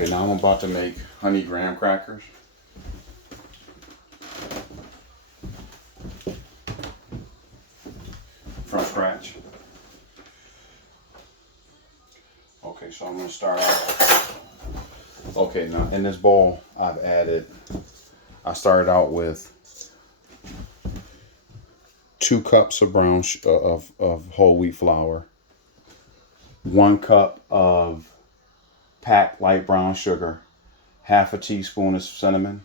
Okay, now I'm about to make honey graham crackers. From scratch. Okay, so I'm going to start out. Okay, now in this bowl I started out with 2 cups of of whole wheat flour, 1 cup of packed light brown sugar, half a teaspoon of cinnamon,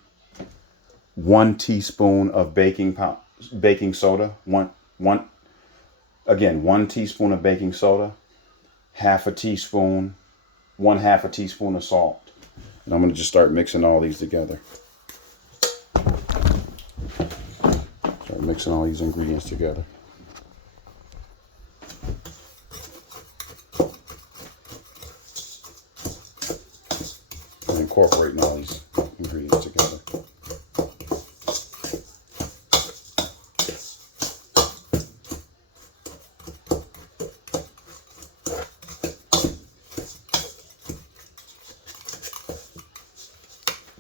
1 teaspoon of baking soda, 1 teaspoon of baking soda, half a teaspoon of salt. And I'm going to just start mixing all these together. Start mixing all these ingredients together. And incorporating all these ingredients together.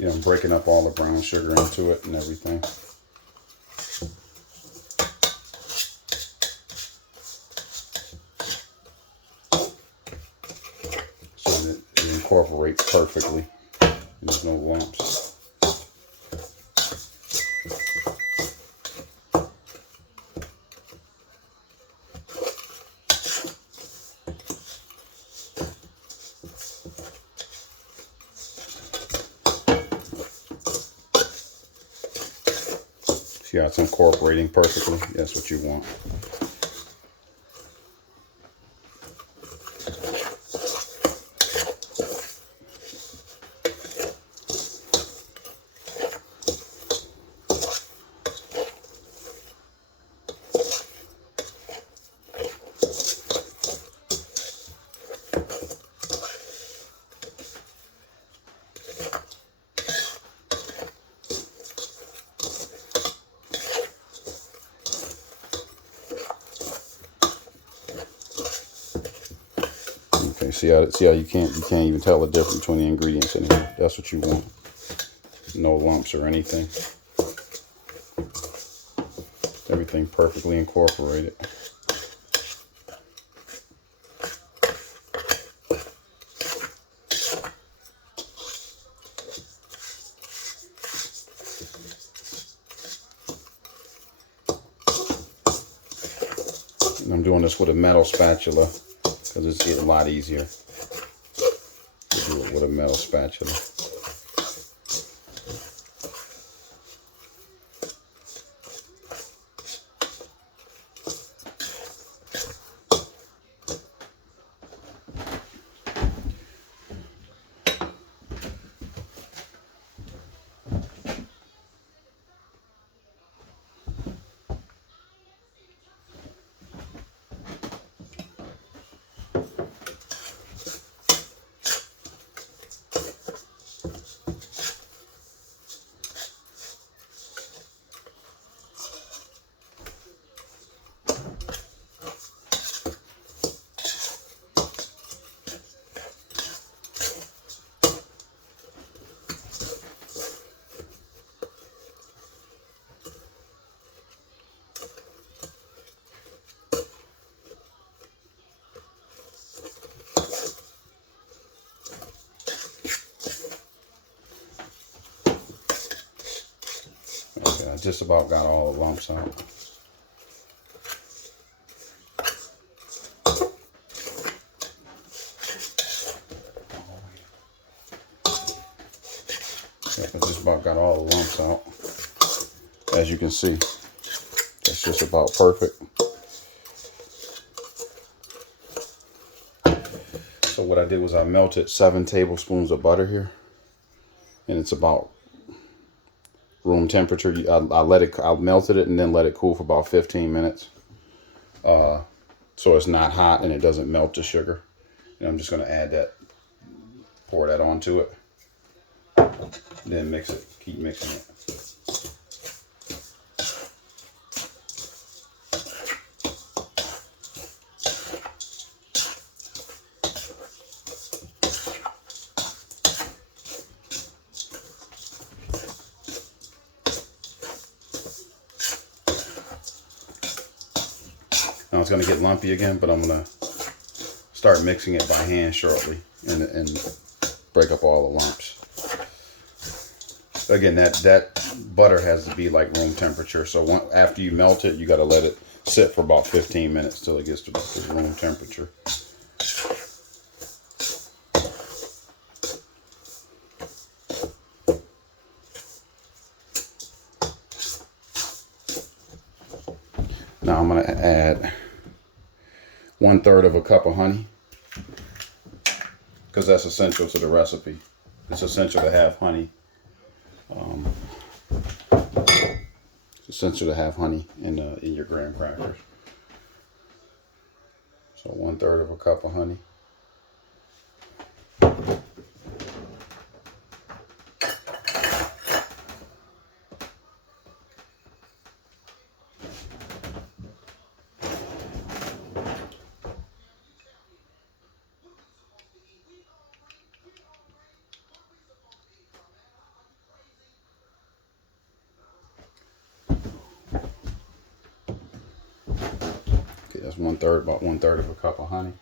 I'm breaking up all the brown sugar into it and everything. So that it incorporates perfectly and there's no lumps. See how it's incorporating perfectly? That's what you want. Okay, see how you can't even tell the difference between the ingredients in here. That's what you want. No lumps or anything. Everything perfectly incorporated. And I'm doing this with a metal spatula because it's getting a lot easier to do it with a metal spatula. Okay, I just about got all the lumps out. Yep, I just about got all the lumps out. As you can see, that's just about perfect. So what I did was I melted 7 tablespoons of butter here, and it's about room temperature. I melted it and then let it cool for about 15 minutes. So it's not hot and it doesn't melt the sugar. And I'm just going to add that, pour that onto it, then mix it, keep mixing it. it's going to get lumpy again, but I'm going to start mixing it by hand shortly and break up all the lumps. Again, that butter has to be like room temperature. So after you melt it, you got to let it sit for about 15 minutes till it gets to room temperature. Now I'm going to add 1/3 of a cup of honey, because that's essential to the recipe. It's essential to have honey. It's essential to have honey in your graham crackers. So 1/3 of a cup of honey. That's 1/3, about 1/3 of a cup of honey.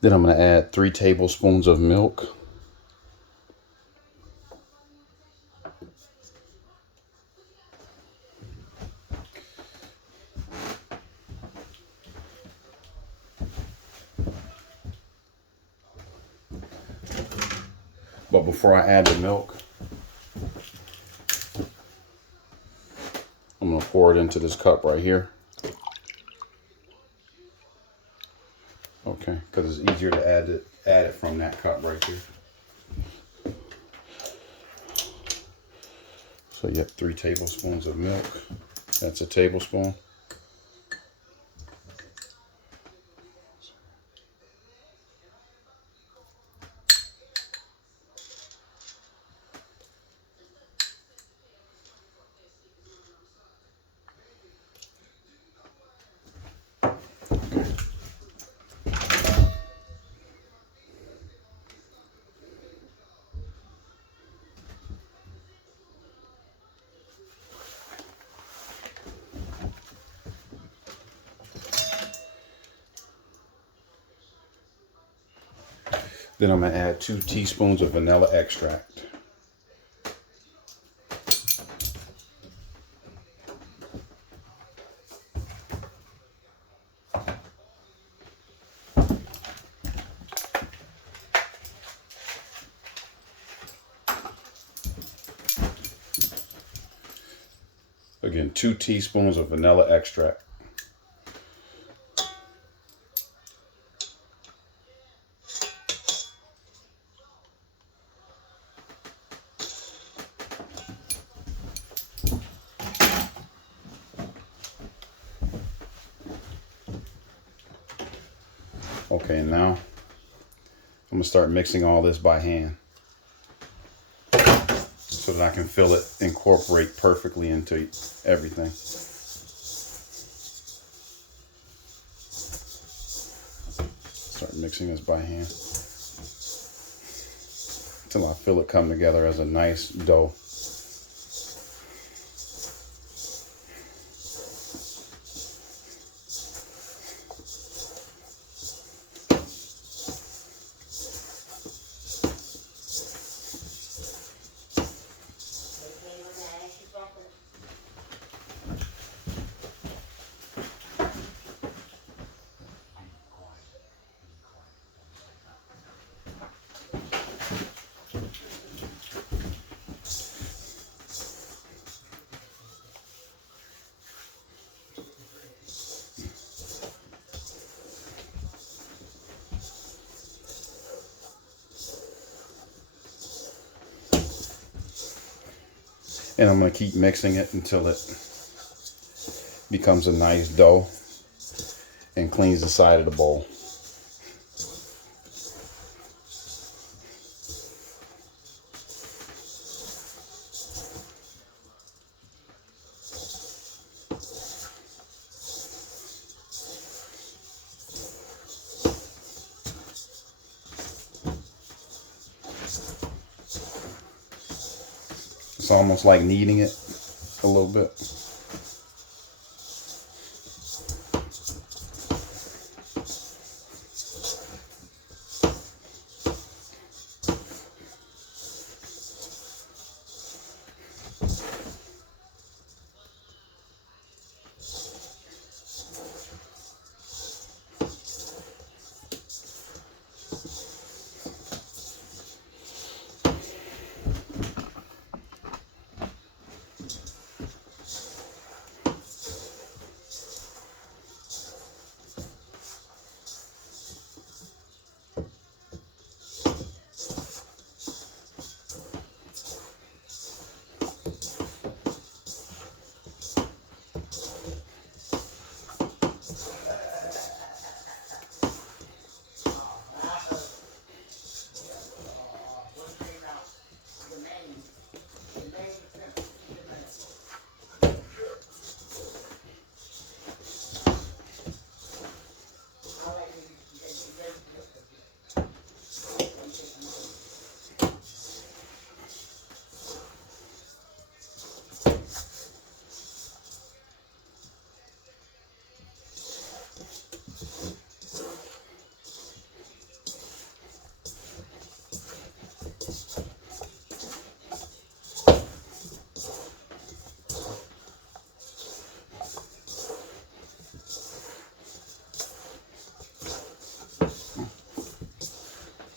Then I'm going to add 3 tablespoons of milk. But before I add the milk, I'm going to pour it into this cup right here. Okay, because it's easier to add it from that cup right here. So you have 3 tablespoons of milk. That's a tablespoon. Then I'm going to add 2 teaspoons of vanilla extract. Again, 2 teaspoons of vanilla extract. Okay, now I'm going to start mixing all this by hand so that I can feel it incorporate perfectly into everything. Start mixing this by hand until I feel it come together as a nice dough. And I'm going to keep mixing it until it becomes a nice dough and cleans the side of the bowl. It's almost like kneading it a little bit.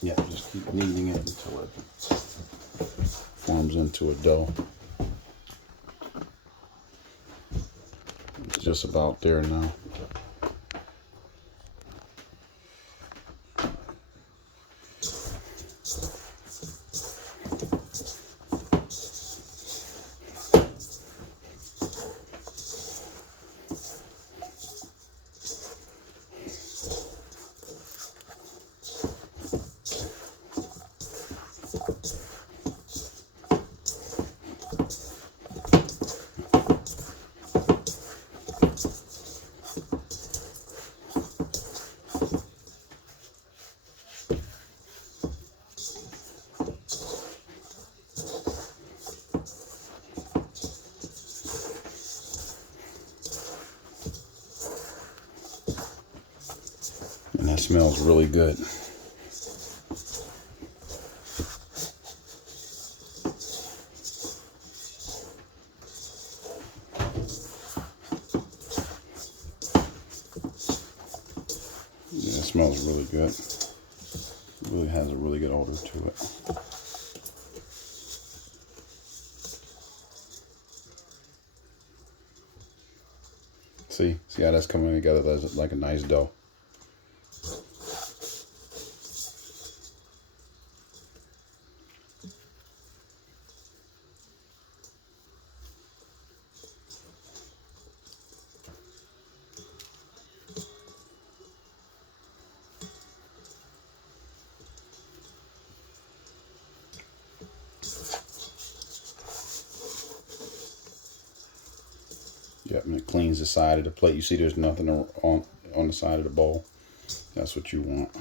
Yeah, just keep kneading it until it forms into a dough. It's just about there now. And that smells really good. Yeah, it smells really good. It really has a really good odor to it. See how that's coming together like a nice dough. Yep, and it cleans the side of the plate. You see there's nothing on the side of the bowl. That's what you want.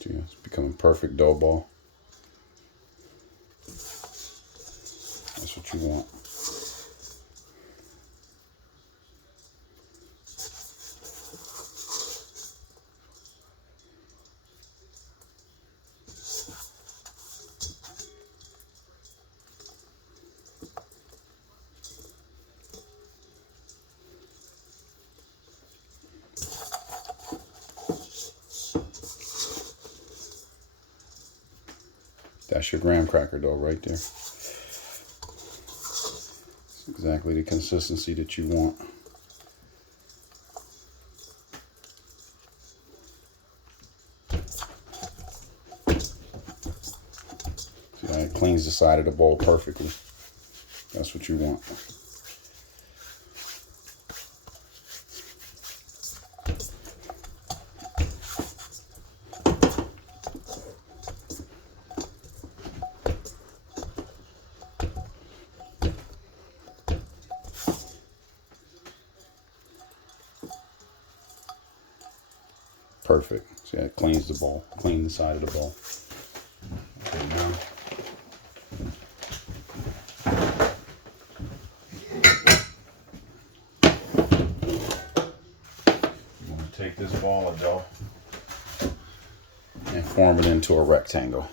See, it's becoming a perfect dough ball. That's what you want. That's your graham cracker dough right there. It's exactly the consistency that you want. See how it cleans the side of the bowl perfectly. That's what you want. Perfect. See how it cleans the bowl, clean the side of the bowl. Okay, now I'm going to take this ball of dough and form it into a rectangle.